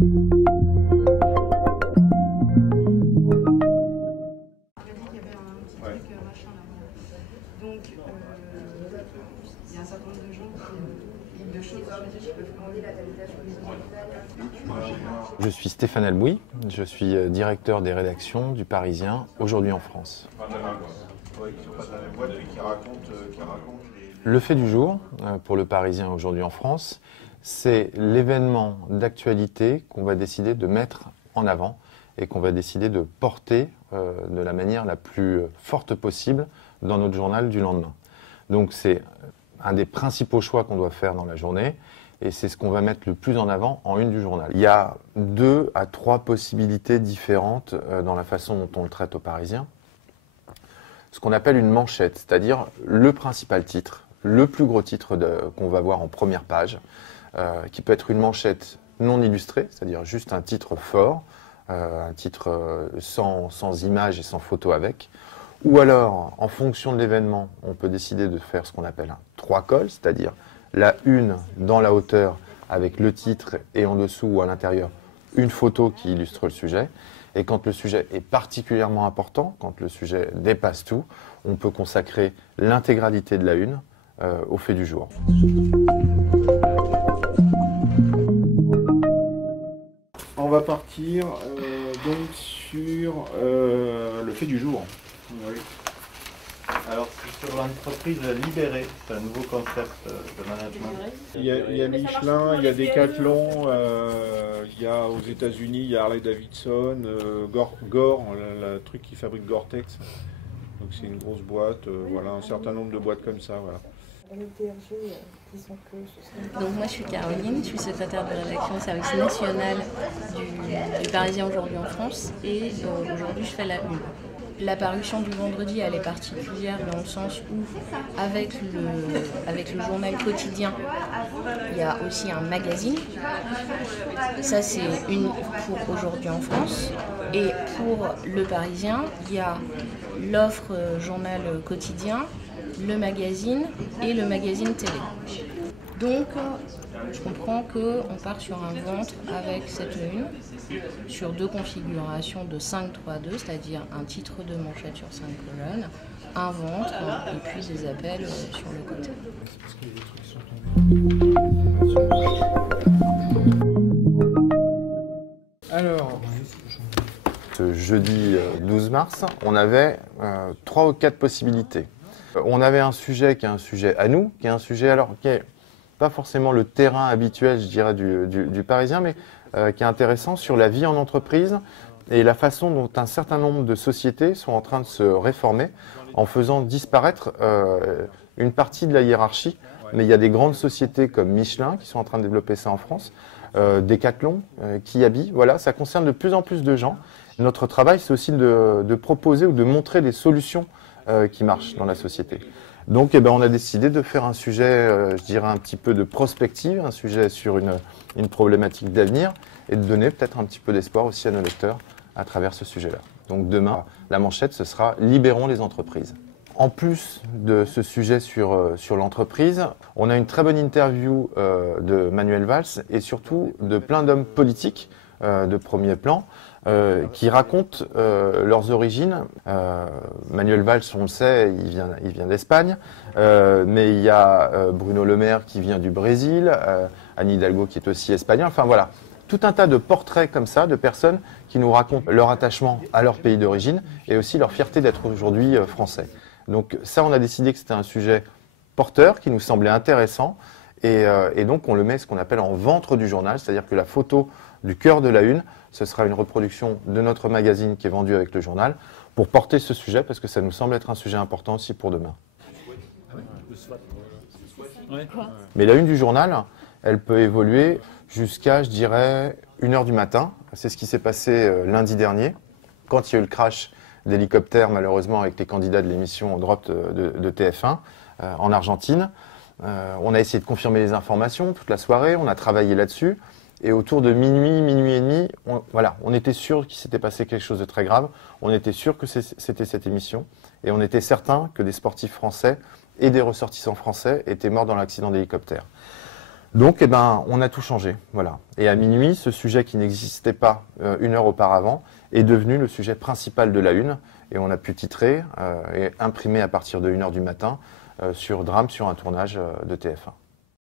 Donc, il y a un certain nombre de gens de choses qui peuvent commander la validation des. Je suis Stéphane Albouy, je suis directeur des rédactions du Parisien aujourd'hui en France. Le fait du jour pour le Parisien aujourd'hui en France, c'est l'événement d'actualité qu'on va décider de mettre en avant et qu'on va décider de porter de la manière la plus forte possible dans notre journal du lendemain. Donc c'est un des principaux choix qu'on doit faire dans la journée et c'est ce qu'on va mettre le plus en avant en une du journal. Il y a 2 à 3 possibilités différentes dans la façon dont on le traite au Parisien. Ce qu'on appelle une manchette, c'est-à-dire le principal titre, le plus gros titre qu'on va voir en première page, qui peut être une manchette non illustrée, c'est-à-dire juste un titre fort, un titre sans image et sans photo avec. Ou alors, en fonction de l'événement, on peut décider de faire ce qu'on appelle un 3-cols, c'est-à-dire la une dans la hauteur avec le titre et en dessous ou à l'intérieur une photo qui illustre le sujet. Et quand le sujet est particulièrement important, quand le sujet dépasse tout, on peut consacrer l'intégralité de la une au fait du jour. On va partir donc sur le fait du jour. Oui. Alors c'est sur l'entreprise Libéré, c'est un nouveau concept de management. Il y a Michelin, il y a Decathlon, il y a aux États-Unis, il y a Harley Davidson, Gore, le truc qui fabrique Gore-Tex. Donc c'est une grosse boîte, voilà, un certain nombre de boîtes comme ça. Voilà. Donc moi je suis Caroline, je suis secrétaire de rédaction au service national du Parisien aujourd'hui en France et aujourd'hui je fais la une. La parution du vendredi elle est particulière dans le sens où avec le journal quotidien il y a aussi un magazine. Ça c'est une pour aujourd'hui en France et pour le Parisien il y a l'offre journal quotidien, le magazine et le magazine télé. Donc, je comprends qu'on part sur un ventre avec cette une, sur 2 configurations de 5-3-2, c'est-à-dire un titre de manchette sur 5 colonnes, un ventre et puis des appels sur le côté. Alors, Ce jeudi 12 mars, on avait 3 ou 4 possibilités. On avait un sujet qui est un sujet à nous, qui est un sujet alors qui est pas forcément le terrain habituel, je dirais, du Parisien, mais qui est intéressant sur la vie en entreprise et la façon dont un certain nombre de sociétés sont en train de se réformer en faisant disparaître une partie de la hiérarchie. Mais il y a des grandes sociétés comme Michelin qui sont en train de développer ça en France, Decathlon, Kiabi, voilà, ça concerne de plus en plus de gens. Notre travail, c'est aussi de proposer ou de montrer des solutions qui marchent dans la société. Donc on a décidé de faire un sujet, je dirais un petit peu de prospective, un sujet sur une problématique d'avenir et de donner peut-être un petit peu d'espoir aussi à nos lecteurs à travers ce sujet-là. Donc demain, la manchette, ce sera « Libérons les entreprises ». En plus de ce sujet sur l'entreprise, on a une très bonne interview de Manuel Valls et surtout de plein d'hommes politiques de premier plan qui racontent leurs origines. Manuel Valls, on le sait, il vient d'Espagne, mais il y a Bruno Le Maire qui vient du Brésil, Anne Hidalgo qui est aussi espagnole, enfin voilà. Tout un tas de portraits comme ça, de personnes qui nous racontent leur attachement à leur pays d'origine et aussi leur fierté d'être aujourd'hui français. Donc ça, on a décidé que c'était un sujet porteur qui nous semblait intéressant et donc on le met ce qu'on appelle en ventre du journal, c'est-à-dire que la photo du cœur de la une, ce sera une reproduction de notre magazine qui est vendu avec le journal pour porter ce sujet parce que ça nous semble être un sujet important aussi pour demain. Mais la une du journal, elle peut évoluer jusqu'à, je dirais, 1h du matin. C'est ce qui s'est passé lundi dernier, quand il y a eu le crash d'hélicoptère, malheureusement, avec les candidats de l'émission Drop de TF1 en Argentine. On a essayé de confirmer les informations toute la soirée, on a travaillé là-dessus. Et autour de minuit, minuit et demi, on était sûr qu'il s'était passé quelque chose de très grave. On était sûr que c'était cette émission. Et on était certain que des sportifs français et des ressortissants français étaient morts dans l'accident d'hélicoptère. Donc, eh ben, on a tout changé, voilà. Et à minuit, ce sujet qui n'existait pas 1 heure auparavant est devenu le sujet principal de la une. Et on a pu titrer et imprimer à partir de 1 heure du matin sur drame sur un tournage de TF1.